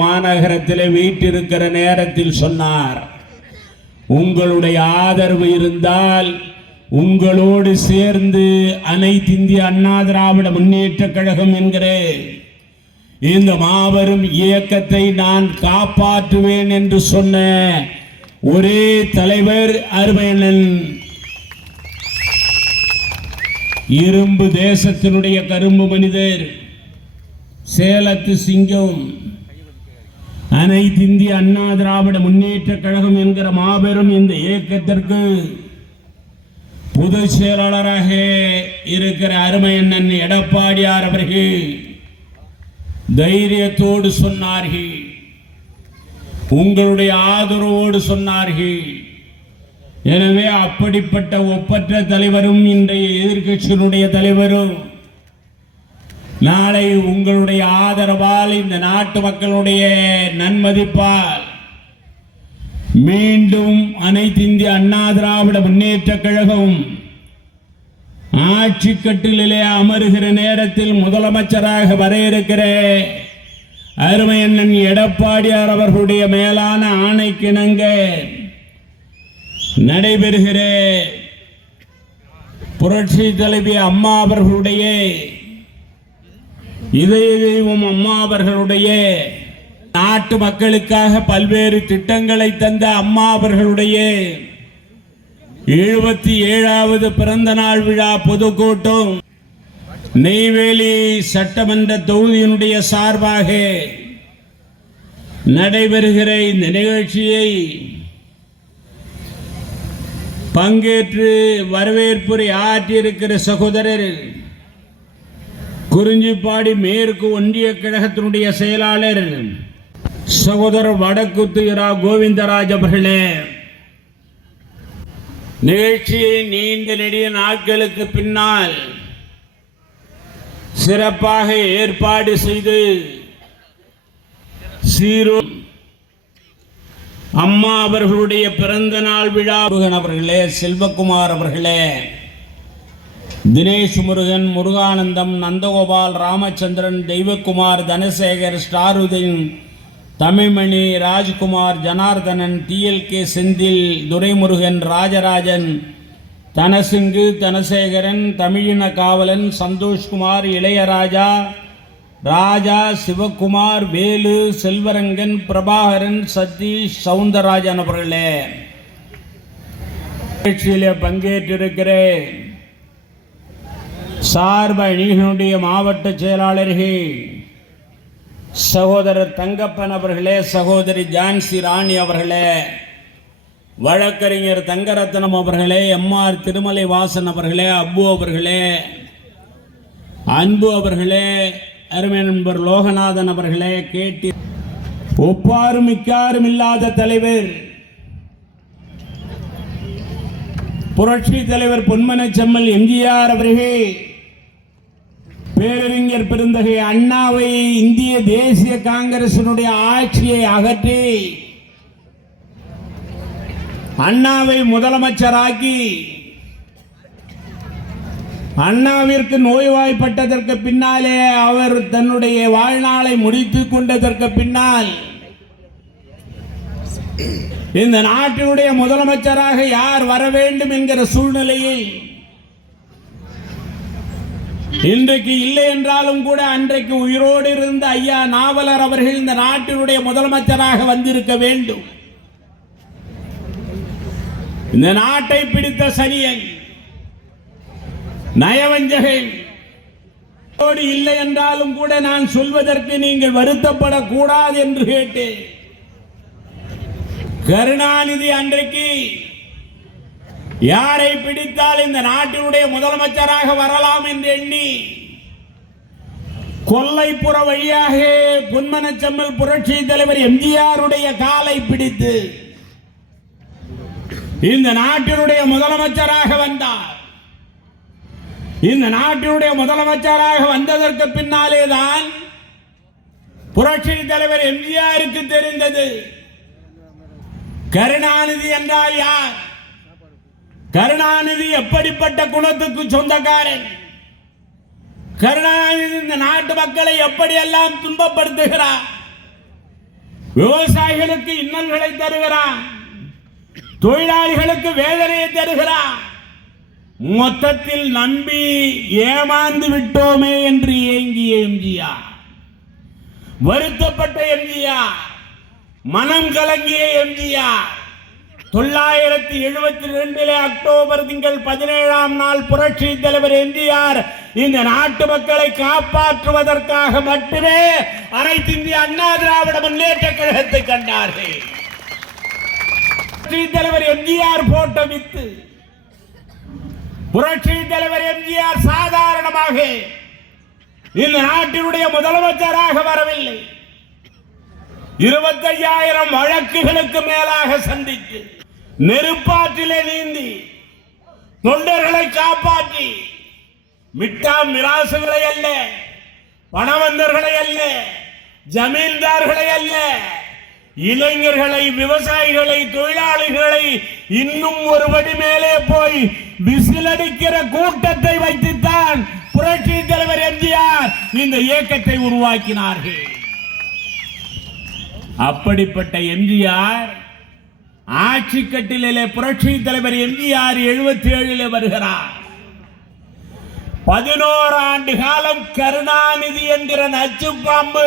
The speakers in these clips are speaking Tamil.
மாநகரத்தில் வீட்டிருக்கிற நேரத்தில் சொன்னார், உங்களுடைய ஆதரவு இருந்தால் உங்களோடு சேர்ந்து அனைத்து இந்திய அண்ணா திராவிட முன்னேற்ற கழகம் என்கிற இந்த மாபெரும் இயக்கத்தை நான் காப்பாற்றுவேன் என்று சொன்ன ஒரே தலைவர் அருமையண்ணன், இரும்பு தேசத்தினுடைய கரும்பு மனிதர், சேலத்து சிங்கம், அனைத்து இந்திய அண்ணா திராவிட முன்னேற்ற கழகம் என்கிற மாபெரும் இந்த இயக்கத்திற்கு பொதுச் செயலாளராக இருக்கிற அருமையண்ணன் எடப்பாடியார் அவர்கள் தைரியத்தோடு சொன்னார்கள், உங்களுடைய ஆதரவோடு சொன்னார்கள். எனவே அப்படிப்பட்ட ஒப்பற்ற தலைவரும் இன்றைய எதிர்க்கட்சியினுடைய தலைவரும் நாளை உங்களுடைய ஆதரவால் இந்த நாட்டு மக்களுடைய நன்மதிப்பால் மீண்டும் அனைத்து இந்திய அண்ணா திராவிட முன்னேற்ற கழகம் ஆட்சி கட்டிலே அமருகிற நேரத்தில் முதலமைச்சராக வர இருக்கிற அருமையண்ணன் எடப்பாடியார் அவர்களுடைய மேலான ஆணைக்கிணங்க நடைபெறுகிற புரட்சி தலைவி அம்மா அவர்களுடைய இதய தெய்வம் அம்மா அவர்களுடைய நாட்டு மக்களுக்காக பல்வேறு திட்டங்களை தந்த அம்மா அவர்களுடைய 77வது பிறந்த நாள் விழா பொதுக்கூட்டம் நெய்வேலி சட்டமன்ற தொகுதியினுடைய சார்பாக நடைபெறுகிற இந்த நிகழ்ச்சியை பங்கேற்று வரவேற்புரை ஆற்றியிருக்கிற சகோதரர் குறிஞ்சிப்பாடி மேற்கு ஒன்றிய கழகத்தினுடைய செயலாளர் சகோதரர் வடக்குத்து இரா கோவிந்தராஜ் அவர்களே, நிகழ்ச்சியை நீண்ட நெடிய நாட்களுக்கு பின்னால் சிறப்பாக ஏற்பாடு செய்து சீரும் அம்மா அவர்களுடைய பிறந்த நாள் விழா அவர்களே, செல்வகுமார் அவர்களே, தினேஷ் முருகன், முருகானந்தம், நந்தகோபால், ராமச்சந்திரன், தெய்வகுமார், தனசேகர், ஸ்டாருதீன், தமிழ்மணி, ராஜ்குமார், ஜனார்தனன், டிஎல்கே செந்தில், துரைமுருகன், ராஜராஜன், தனசிங்கு, தனசேகரன், தமிழின காவலன், சந்தோஷ்குமார், இளையராஜா, ராஜா, சிவகுமார், வேலு, செல்வரங்கன், பிரபாகரன், சதீஷ், சவுந்தரராஜன் அவர்களே, நிகழ்ச்சியிலே பங்கேற்றிருக்கிறேன். சார்பு அணிகளுடைய மாவட்ட செயலாளர்கள் சகோதரர் தங்கப்பன் அவர்களே, சகோதரி ஜான்சி ராணி அவர்களே, வழக்கறிஞர் தங்கரத்னம் அவர்களே, எம்ஆர் திருமலை வாசன் அவர்களே, அப்பு அவர்களே, அன்பு அவர்களே, அருமை நண்பர் லோகநாதன் அவர்களே, கேட்டி ஒப்பாரும் மிக்காரும் இல்லாத தலைவர் புரட்சி தலைவர் பொன்மனச்செம்மல் எம்ஜிஆர் அவர்கள் பேரறிஞர் பெருந்தகை அண்ணாவை இந்திய தேசிய காங்கிரசினுடைய ஆட்சியை அகற்றி அண்ணாவை முதலமைச்சராக்கி அண்ணாவிற்கு நோய்வாய்ப்பட்டதற்கு பின்னாலே அவர் தன்னுடைய வாழ்நாளை முடித்துக் கொண்டதற்கு பின்னால் இந்த நாட்டினுடைய முதலமைச்சராக யார் வர வேண்டும் என்கிற சூழ்நிலையில் இன்றைக்கு இல்லை என்றாலும் கூட அன்றைக்கு உயிரோடு இருந்த ஐயா நாவலர் அவர்கள் இந்த நாட்டினுடைய முதலமைச்சராக வந்திருக்க வேண்டும். இந்த நாட்டை பிடித்த சனியன், நயவஞ்சகன் இல்லை என்றாலும் கூட நான் சொல்வதற்கு நீங்கள் வருத்தப்படக்கூடாது என்று கேட்டேன். கருணாநிதி அன்றைக்கு யாரை பிடித்தால் இந்த நாட்டினுடைய முதலமைச்சராக வரலாம் என்று எண்ணி கொல்லைப்புற வழியாக பொன்மனச்செம்மல் புரட்சி தலைவர் எம்ஜிஆருடைய காலை பிடித்து இந்த நாட்டினுடைய முதலமைச்சராக வந்தார். இந்த நாட்டினுடைய முதலமைச்சராக வந்ததற்கு பின்னாலேதான் புரட்சி தலைவர் எம்ஜிஆருக்கு தெரிந்தது கருணாநிதி என்றால் யார், கருணாநிதி எப்படிப்பட்ட குணத்துக்கு சொந்தக்காரன், கருணாநிதி இந்த நாட்டு மக்களை எப்படியெல்லாம் துன்பப்படுத்துகிறார், விவசாயிகளுக்கு இன்னல்களை தருகிறான், தொழிலாளிகளுக்கு வேதனையை தருகிறான். மொத்தத்தில் நம்பி ஏமாந்து விட்டோமே என்று ஏங்கிய எம்ஜிஆர், வருத்தப்பட்ட எம்ஜிஆர், மனம் கலங்கிய எம்ஜிஆர் 972 அக்டோபர் திங்கள் 17ஆம் நாள் புரட்சி தலைவர் எம்ஜிஆர் இந்த நாட்டு மக்களை காப்பாற்றுவதற்காக மட்டுமே அனைத்து இந்திய அண்ணா திராவிட முன்னேற்ற கழகத்தை கண்டார்கள். புரட்சி தலைவர் எம்ஜிஆர் போட்ட வித்து. புரட்சி தலைவர் எம்ஜிஆர் சாதாரணமாக இந்த நாட்டினுடைய முதலமைச்சராக வரவில்லை. 25,000 வழக்குகளுக்கு மேலாக சந்தித்து, நெருப்பாற்றிலே நீந்தி, தொண்டர்களை காப்பாற்றி, மிட்டா மிராசுகளை அல்ல, பணவந்தர்களை அல்ல, ஜமீன்தார்களை அல்ல, இளைஞர்களை, விவசாயிகளை, தொழிலாளிகளை இன்னும் ஒருபடி மேலே போய் விசிலடிக்கிற கூட்டத்தை வைத்துத்தான் புரட்சி தலைவர் எம்ஜிஆர் இந்த இயக்கத்தை உருவாக்கினார்கள். அப்படிப்பட்ட எம்ஜிஆர் ஆட்சி கட்டிலே புரட்சி தலைவர் எம்ஜிஆர் 77 வருகிறார். 11 ஆண்டு காலம் கருணாநிதி என்கிற நச்சுப்பாம்பு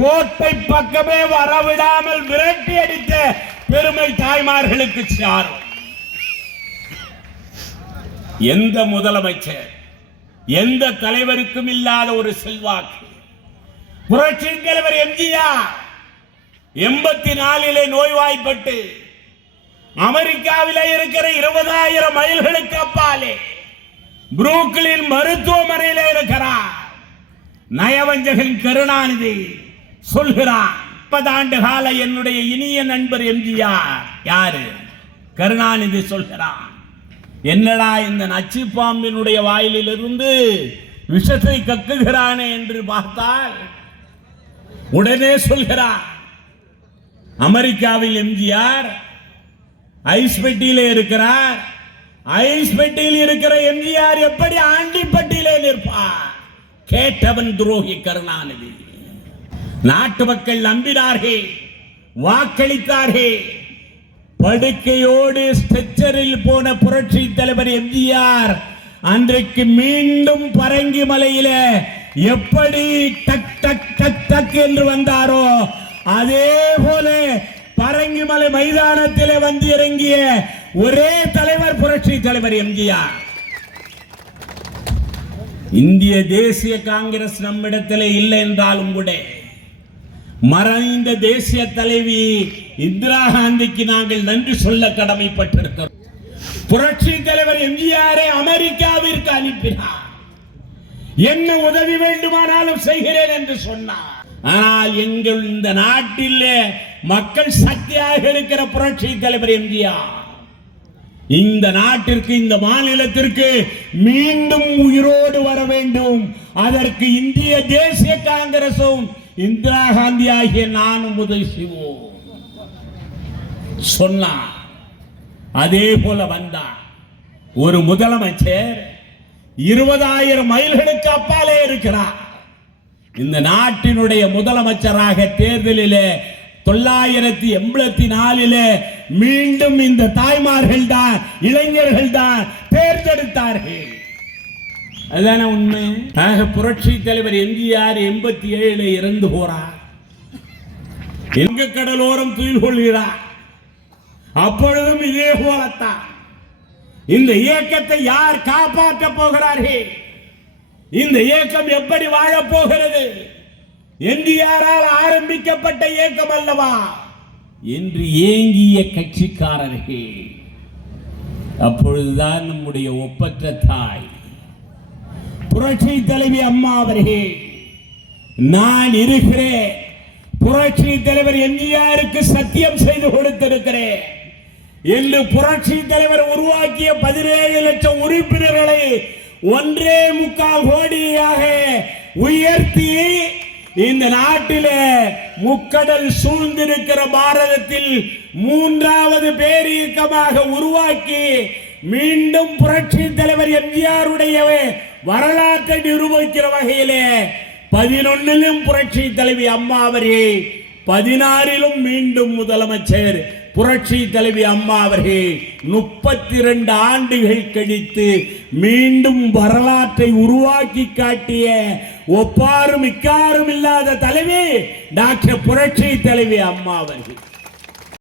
கோட்டை பக்கமே வரவிடாமல் விரட்டி அடித்த பெருமை தாய்மார்களுக்கு சாரும். எந்த முதலமைச்சர், எந்த தலைவருக்கும் இல்லாத ஒரு செல்வாக்கு புரட்சி தலைவர் எம்ஜிஆர் 84 நோய்வாய்ப்பட்டு அமெரிக்காவிலே இருக்கிற 20,000 மைல்களுக்கு அப்பாலே புரூக்ளின் மருத்துவமனையில் இருக்கிறார். நயவஞ்சகன் கருணாநிதி சொல்கிறார், 30 ஆண்டு கால என்னுடைய இனிய நண்பர் எம்ஜிஆர். யாரு? கருணாநிதி சொல்கிறார், என்னடா இந்த நச்சு பாம்பினுடைய வாயிலிருந்து விஷத்தை கக்குகிறானே என்று பார்த்தால் உடனே சொல்கிறார், அமெரிக்காவில் எம்ஜிஆர் ஐஸ் பெட்டியிலே இருக்கிறார். ஐஸ் பெட்டியில் இருக்கிற எம்ஜிஆர் எப்படி ஆண்டிப்பட்டியிலே நிற்பார்? கேட்டவன் துரோகி கருணாநிதி. நாட்டு மக்கள் நம்பினார்கள், வாக்களித்தார்கள். படுக்கையோடு ஸ்ட்ரெச்சரில் போன புரட்சி தலைவர் எம்ஜிஆர் அன்றைக்கு மீண்டும் பரங்கி மலையில எப்படி டக் டக் டக் டக் என்று வந்தாரோ அதே போல பரங்கிமலை மைதானத்திலே வந்து இறங்கிய ஒரே தலைவர் புரட்சி தலைவர் எம்ஜிஆர். இந்திய தேசிய காங்கிரஸ் நம்மிடத்திலே இல்லை என்றாலும் கூட மறைந்த தேசிய தலைவி இந்திரா காந்திக்கு நாங்கள் நன்றி சொல்ல கடமைப்பட்டிருக்கிறோம். புரட்சி தலைவர் எம்ஜிஆரை அமெரிக்காவிற்கு அனுப்பினார். என்ன உதவி வேண்டுமானாலும் செய்கிறேன் என்று சொன்னார். ஆனால் எங்கள் இந்த நாட்டில் மக்கள் சக்தியாக இருக்கிற புரட்சி தலைவர் எம்ஜிஆர் இந்த நாட்டிற்கு, இந்த மாநிலத்திற்கு மீண்டும் உயிரோடு வர வேண்டும். அதற்கு இந்திய தேசிய காங்கிரசும் இந்திரா காந்தி ஆகிய நானும் உதவி செய்வோம் சொன்னார். அதே போல வந்தார் ஒரு முதலமைச்சர் 20,000 மைல்களுக்கு அப்பாலே இருக்கிறார். இந்த நாட்டினுடைய முதலமைச்சராக தேர்தலிலே 984 மீண்டும் இந்த தாய்மார்கள் தான், இளைஞர்கள் தான் தேர்ந்தெடுத்தார்கள். அதுதான உண்மை. புரட்சி தலைவர் எம்ஜிஆர் 87 இறந்து போறார். எங்க கடலோரம் துயில் கொள்கிறார். அப்பொழுதும் இதே போலத்தான் இந்த இயக்கத்தை யார் காப்பாற்ற போகிறார்கள்? இந்த இயக்கம் எப்படி வாழப் போகிறது? எம்ஜிஆரால் ஆரம்பிக்கப்பட்ட இயக்கம் அல்லவா என்று ஏங்கிய கட்சிக்காரர்கள். அப்பொழுதுதான் நம்முடைய ஒப்பற்ற தாய் புரட்சி தலைவி அம்மா அவர்கள், நான் இருக்கிறேன், புரட்சி தலைவர் எம்ஜிஆருக்கு சத்தியம் செய்து கொடுத்திருக்கிறேன் என்று புரட்சி தலைவர் உருவாக்கிய 17 லட்சம் உறுப்பினர்களை 1.25 கோடியாக உயர்த்தி இந்த நாட்டிலே முக்கடல் சூழ்ந்திருக்கிற பாரதத்தில் 3வது பேரியக்கமாக உருவாக்கி மீண்டும் புரட்சி தலைவர் எம்ஜிஆருடைய வரலாற்றை நிரூபிக்கிற வகையிலே 11 புரட்சி தலைவி அம்மா அவர்கள் 16 மீண்டும் முதலமைச்சர் புரட்சி தலைவி அம்மா அவர்கள் 32 ஆண்டுகள் கழித்து மீண்டும் வரலாற்றை உருவாக்கி காட்டிய ஒப்பாரும் இக்காரும் இல்லாத தலைவி டாக்டர் புரட்சி தலைவி அம்மா அவர்கள்.